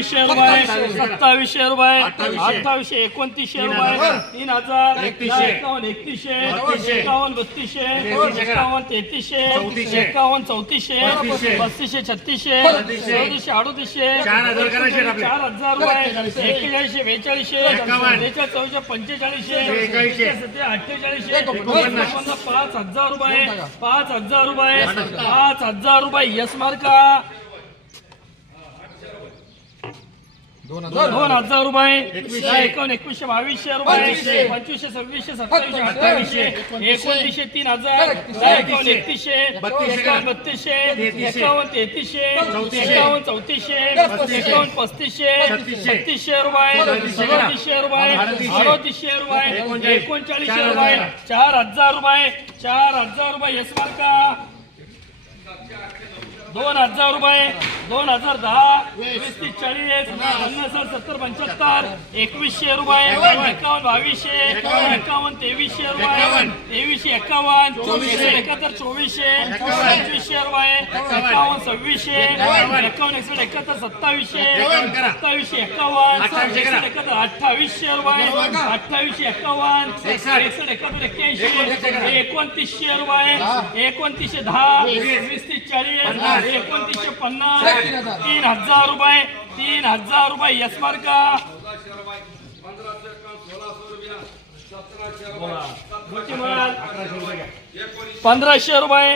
सव्वीसशे रुपये सत्तावीसशे. रुपये अठ्ठावीसशे. एकोणतीसशे रुपये तीन हजार एकावन्न एकतीसशे एकावन्न बत्तीसशे एकावन्न तेहतीसशे एकावन्न चौतीसशे पस्तीसशे. छत्तीसशे चौतीसशे अडतीसशे चार हजार रुपये एक्केचाळीसशे बेचाळीसशे बेचाळीस चौशे पंचेचाळीसशे अठ्ठेचाळीसशे पाच हजार रुपये पाच हजार रुपये पाच हजार रुपये यस मार्का. दोन हजार रुपये. एकावन्न एकवीसशे बावीसशे रुपये. पंचवीसशे. सव्वीसशे सत्तावीसशे अठ्ठावीसशे. एकोणतीसशे. तीन हजार. एकावन्न एकतीसशे. एकावन्न बत्तीसशे. एकावन्न तेहतीसशे. एकावन्न चौतीसशे. एकावन्न पस्तीसशे. छत्तीसशे. रुपये. सदतीसशे रुपये. अडतीसशे. रुपये. एकोणचाळीसशे रुपये. चार हजार रुपये. चार हजार रुपये. यश मार्का. दोन हजार रुपये. दोन हजार दहा वीस. तीस चाळीस पन्नास सत्तर पंच्याहत्तर एकवीसशे रुपये एकावन्न. बावीसशे एकावन्न. तेवीसशे रुपये तेवीसशे एकावन्न चोवीसशे. एकाहत्तर चोवीसशे पंचवीसशे रुपये एकावन्न. सव्वीसशे एकावन्न. एकसष्ट एकाहत्तर सत्तावीसशे सत्तावीसशे एकावन्न एकाहत्तर अठ्ठावीसशे रुपये अठ्ठावीसशे एकावन्न एकसष्ट. एकाहत्तर एक्क्याऐंशी एकोणतीसशे रुपये एकोणतीसशे दहा वीस. तीस चाळीस एकोणतीसशे पन्नास तीन हजार रुपये तीन हजार रुपये यस मार्का. मोठी पंधराशे रुपये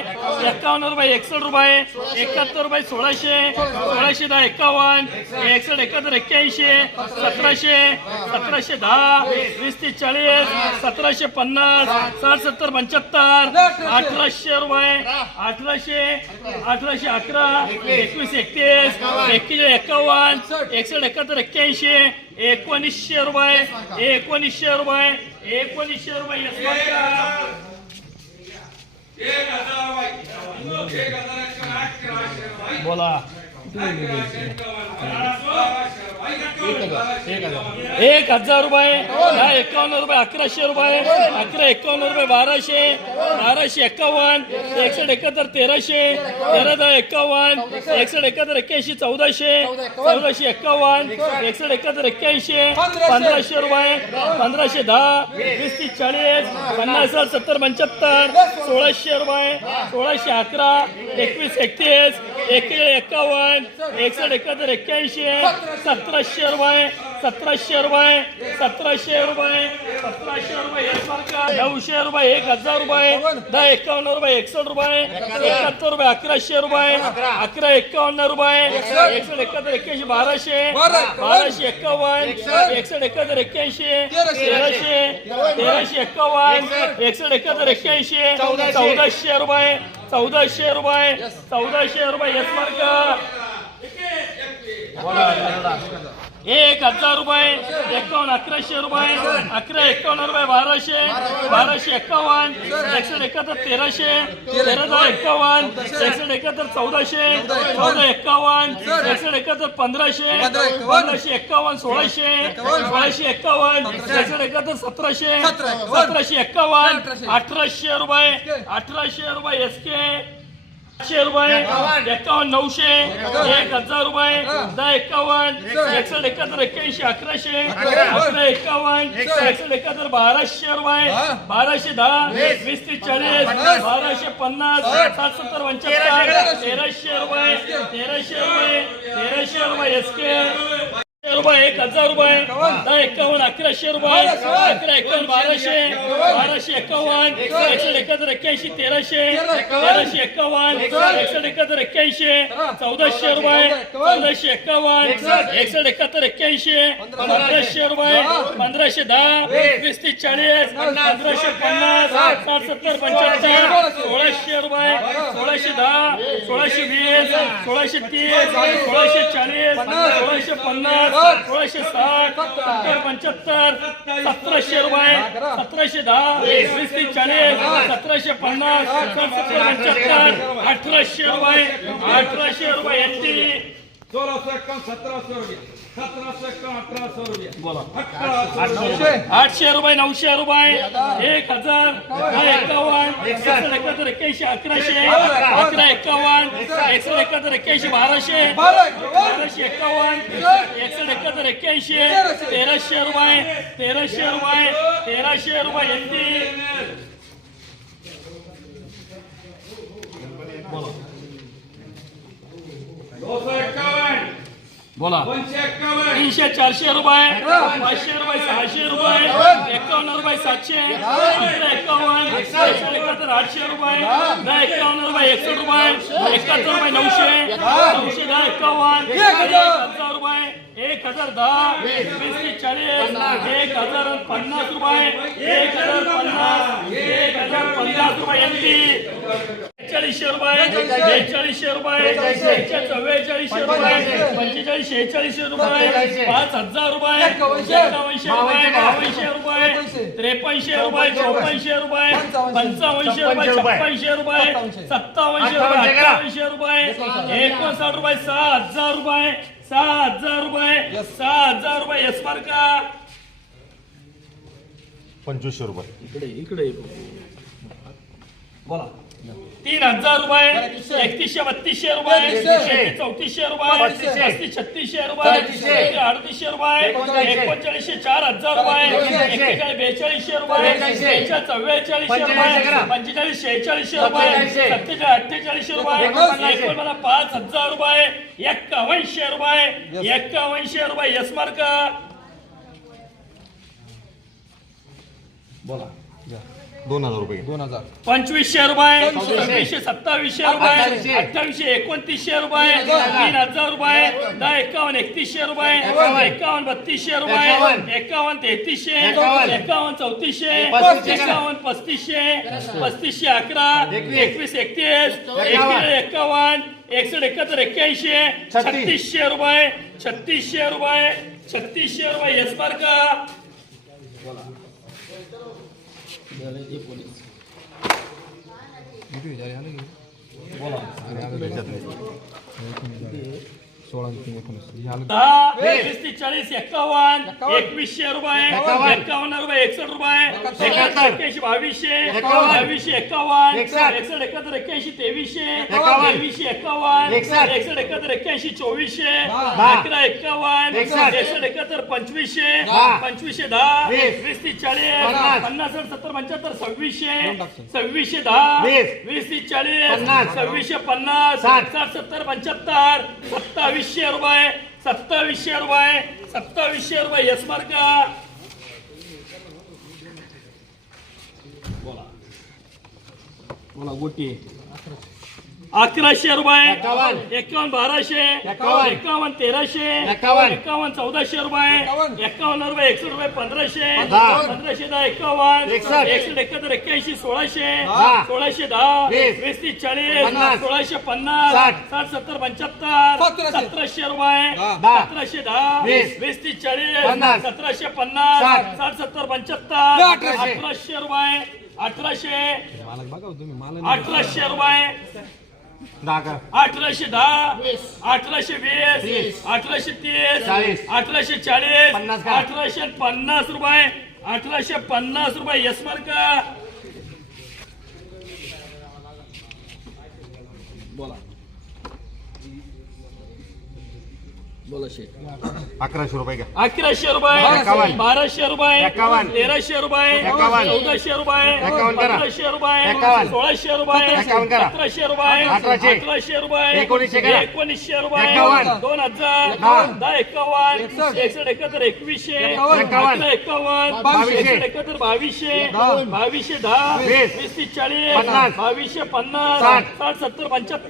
एकावन्न. रुपये एकसष्ट रुपये एकाहत्तर रुपये सोळाशे. सोळाशे. दहा एकावन्न. एकसष्ट. एकाहत्तर एक्क्याऐंशी. सतराशे. सतराशे. दहा. वीस. तीस चाळीस. सतराशे पन्नास. साठ. सत्तर पंच्याहत्तर. अठराशे. रुपये. अठराशे. अठराशे अकरा. एकवीस. एकतीस. एक्केचाळीस एकावन्न. एकसष्ट एकाहत्तर एक्क्याऐंशी. एकोणीसशे रुपये एकोणीसशे रुपये एकोणीसशे रुपये. बोला. एक हजार रुपये एकावन्न रुपये अकराशे रुपये अकरा एकावन्न रुपये बाराशे बाराशे एकावन्न एकसष्ट एकाहत्तर तेराशे तेरा दहा एकावन्न एकसष्ट एकाहत्तर एक्क्याऐंशी चौदाशे चौदाशे एकावन्न एकसष्ट एकाहत्तर एक्क्याऐंशी पंधराशे रुपये पंधराशे दहा वीस तीस चाळीस पन्नास हजार सत्तर पंच्याहत्तर सोळाशे रुपये सोळाशे अकरा एकवीस एकतीस एक एकावन्न एकसष्ट एकाहत्तर एक्क्याऐंशी सतराशे रुपये सतराशे रुपये सतराशे रुपये सतराशे रुपये एक मार्का नऊशे रुपये एक हजार रुपये दहा एकावन्न रुपये एकसष्ट रुपये एकाहत्तर रुपये अकराशे रुपये अकरा एकावन्न रुपये एकसष्ट एकाहत्तर एक्क्याऐंशी बाराशे बाराशे एकावन्न एकसष्ट एकाहत्तर एक्क्याऐंशी तेराशे तेराशे एकावन्न एकसष्ट एकाहत्तर एक्क्याऐंशी चौदाशे रुपये चौदाशे रुपये चौदाशे रुपये एस मार्क. एक हजार रुपये एकावन्न अकराशे रुपये अकरा एकावन्न रुपये बाराशे बाराशे एकावन्न एकशे एकाहत्तर तेराशे तेरा हजार एकावन्न एकशे एकाहत्तर चौदाशे चौदा एकावन्न एकशे एकाहत्तर पंधराशे पंधराशे एकावन्न सोळाशे सोळाशे एकावन्न एकशे एकाहत्तर सतराशे सतराशे एकावन्न अठराशे रुपये अठराशे रुपये एस के आठशे रुपये एकावन्न नऊशे एक हजार रुपये दहा एकावन्न एकसष्ट एकाहत्तर एक्क्याऐंशी अकराशे अकरा एकावन्न एकसष्ट एकाहत्तर बाराशे रुपये बाराशे दहा वीस ते चाळीस बाराशे पन्नास सात सत्तर पंच्याहत्तर तेराशे रुपये तेराशे रुपये तेराशे रुपये एस के रुपये एक हजार रुपये. दहा एकावन्न अकराशे रुपये. अकरा एकावन्न बाराशे. बाराशे एकावन्न. एकसष्ट एकाहत्तर एक्क्याऐंशी तेराशे. तेराशे. एकावन्न. एकसष्ट एकाहत्तर एक्क्याऐंशी. चौदाशे रुपये. चौदाशे एकावन्न. एकसष्ट. एकाहत्तर एक्क्याऐंशी. पंधराशे. रुपये. पंधराशे दहा. वीस. तीस चाळीस. पंधराशे पन्नास. साठ. सत्तर पंच्याहत्तर. सोळाशे. रुपये. सोळाशे दहा. सोळाशे वीस. सोळाशे तीस. सोळाशे चाळीस. सोळाशे पन्नास. सोळाशे साठ सत्तर पंच्याहत्तर सतराशे रुपये सतराशे दहा वीस चाळीस सतराशे पन्नास सत्तर पंच्याहत्तर अठराशे रुपये अठराशे रुपये यांची सोलह सौ इक्यावन सत्रह सौ रुपये. बोला. आठशे रुपये. नऊशे रुपये. एक हजार एकावन्न. एकसष्ट. एकाहत्तर एक्क्याऐंशी अकराशे. अकरा एकावन्न. एकसष्ट. एकाहत्तर एक्क्याऐंशी बाराशे. बाराशे एकावन्न. एकसष्ट. एकाहत्तर एक्क्याऐंशी. तेराशे. रुपये. तेराशे रुपये. तेराशे रुपये इक्यावन बोला. तीनशे चारशे रुपये. पाचशे रुपये सहाशे रुपये. एकावन्न रुपये सातशे. एकावन्न. एकाहत्तर आठशे रुपये. दहा एकावन्न रुपये एकसष्ट रुपये. एकाहत्तर रुपये नऊशे. नऊशे दहा एकावन्न. एक हजार. रुपये. एक हजार दहा. वीस. चाळीस. एक हजार पन्नास रुपये. एक हजार पन्नास. एक हजार पन्नास रुपये एमपी बेचाळीसशे रुपये बेचाळीसशे. रुपये चव्वेचाळीसशे रुपये पंचेचाळीस शेहेचाळीसशे रुपये पाच हजार रुपये एकावनशे रुपये बावनशे रुपये त्रेपन्नशे रुपये चौपन्नशे रुपये पंचावनशे रुपये छप्पनशे रुपये. सत्तावनशे रुपये अठ्ठावनशे रुपये एकोणसाठ. रुपये सहा हजार रुपये सहा हजार रुपये सहा हजार रुपये यस का? पंचवीसशे रुपये. इकडे इकडे बोला. तीन हजार रुपये एकतीसशे बत्तीसशे रुपये चौतीसशे रुपये पस्तीस छत्तीसशे रुपये अडतीसशे रुपये एकोणचाळीसशे. चार हजार रुपये बेचाळीसशे रुपये चव्वेचाळीसशे रुपये पंचेचाळीस शेहेचाळीसशे रुपये सत्तेचाळीस अठ्ठेचाळीसशे रुपये एकोणपन्ना पाच हजार रुपये एक्कावनशे रुपये एक्कावनशे रुपये यस मार्क. दोन हजार रुपये पंचवीसशे रुपये सव्वीसशे सत्तावीसशे रुपये अठ्ठावीसशे. एकोणतीसशे रुपये तीन हजार. रुपये दहा एकावन्न एकतीसशे रुपये एकावन्न. बत्तीसशे रुपये एकावन्न. तेहतीसशे एकावन्न. चौतीसशे एकावन्न पस्तीसशे पस्तीसशे. अकरा एकवीस. एकतीस एकावन्न. एकसष्ट एकाहत्तर एक्क्याऐंशी छत्तीसशे रुपये छत्तीसशे रुपये छत्तीसशे रुपये येस का দেয়ালে দিয়ে পড়েছে ভিডিও জারি হালে কি বলা আমি আগে দেখতে दहा वीस तीस चाळीस एकावन्न एकवीसशे रुपये एकावन्न. रुपये एकसष्ट रुपये एक्क्याऐंशी बावीसशे बावीसशे एकावन्न एकसष्ट. एकाहत्तर एक्क्याऐंशी तेवीसशे तेवीसशे एकावन्न एकसष्ट. एकाहत्तर एक्क्याऐंशी चोवीसशे अकरा एकावन्न एकसष्ट. एकाहत्तर पंचवीसशे पंचवीसशे दहा. वीस. तीस चाळीस. पन्नास. सत्तर पंच्याहत्तर सव्वीसशे. सव्वीसशे दहा. वीस. तीस चाळीस. सव्वीसशे पन्नास. साठ. सत्तर पंच्याहत्तर. सत्तावीसशे रुपये सत्तावीसशे रुपये सत्तावीसशे रुपये. येस मार का? बोला. बोला गोटी अकराशे रुपये. एकावन्न. बाराशे. एकावन्न. तेराशे. एकावन्न. चौदाशे रुपये. एकावन्न. रुपये एकसष्ट रुपये पंधराशे. पंधराशे दहा एकावन्न. एकसष्ट. एकाहत्तर एक्क्याऐंशी सोळाशे. सोळाशे दहा. वीस. तीस चाळीस. सोळाशे पन्नास. साठ. सत्तर पंच्याहत्तर. सतराशे रुपये. सतराशे दहा. वीस. तीस चाळीस. सतराशे पन्नास. साठ. सत्तर पंच्याहत्तर. अठराशे. रुपये. अठराशे. अठराशे रुपये. दहा अठराशे दहा अठराशे वीस अठराशे तीस अठराशे चाळीस. अठराशे पन्नास रुपये अठराशे पन्नास रुपये यस का बोला. अकराशे रुपये घ्या अकराशे रुपये. बाराशे रुपये एकावन्न. तेराशे रुपये एकावन्न. चौदाशे रुपये. पंधराशे रुपये एकावन्न. सोळाशे रुपये. सतराशे रुपये अठराशे. अठराशे रुपये एकोणीसशे रुपये एकावन्न. दोन हजार दहा. दहा एकावन्न एकसष्ट एकाहत्तर एकवीसशे एकावन्न. अकरा एकावन्न बावीसशे. एकसष्ट एकाहत्तर बावीसशे बावीसशे दहा वीस. वीस तीस चाळीस. बावीसशे पन्नास साठ. सत्तर पंच्याहत्तर.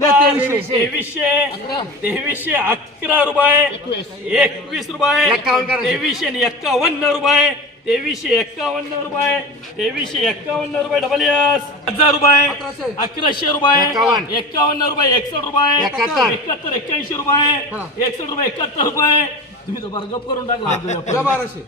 तेवीसशे तेवीसशे अकरा रुपये एकवीस. रुपये. तेवीसशे एक्कावन्न रुपये. तेवीसशे एक्कावन्न रुपये. तेवीसशे एक्कावन्न रुपये डबल एस हजार रुपये. अकराशे. रुपये. एक्कावन्न. रुपये एकसष्ट रुपये. एकाहत्तर. एक्क्याऐंशी रुपये. एकसष्ट रुपये एकाहत्तर रुपये. तुम्ही तर बरं गप करून टाकला बाराशे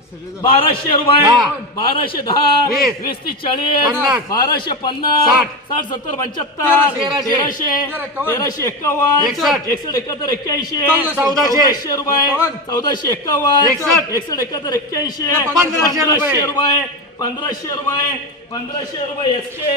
बाराशे रुपये. बाराशे दहा वीस. वीस तीस चाळीस पन्नास. बाराशे पन्नास साठ. साठ सत्तर पंच्याहत्तर तेराशे. तेराशे एकावन्न. तेराशे एक्कावन्न एकसष्ट. एकसष्ट एकाहत्तर एक्क्याऐंशी चौदाशे. चौदाशे रुपये एकावन्न. चौदाशे एक्कावन्न एकसष्ट. एकसष्ट एकाहत्तर एक्क्याऐंशी पंधराशे रुपये. रुपये पंधराशे रुपये पंधराशे रुपये एस के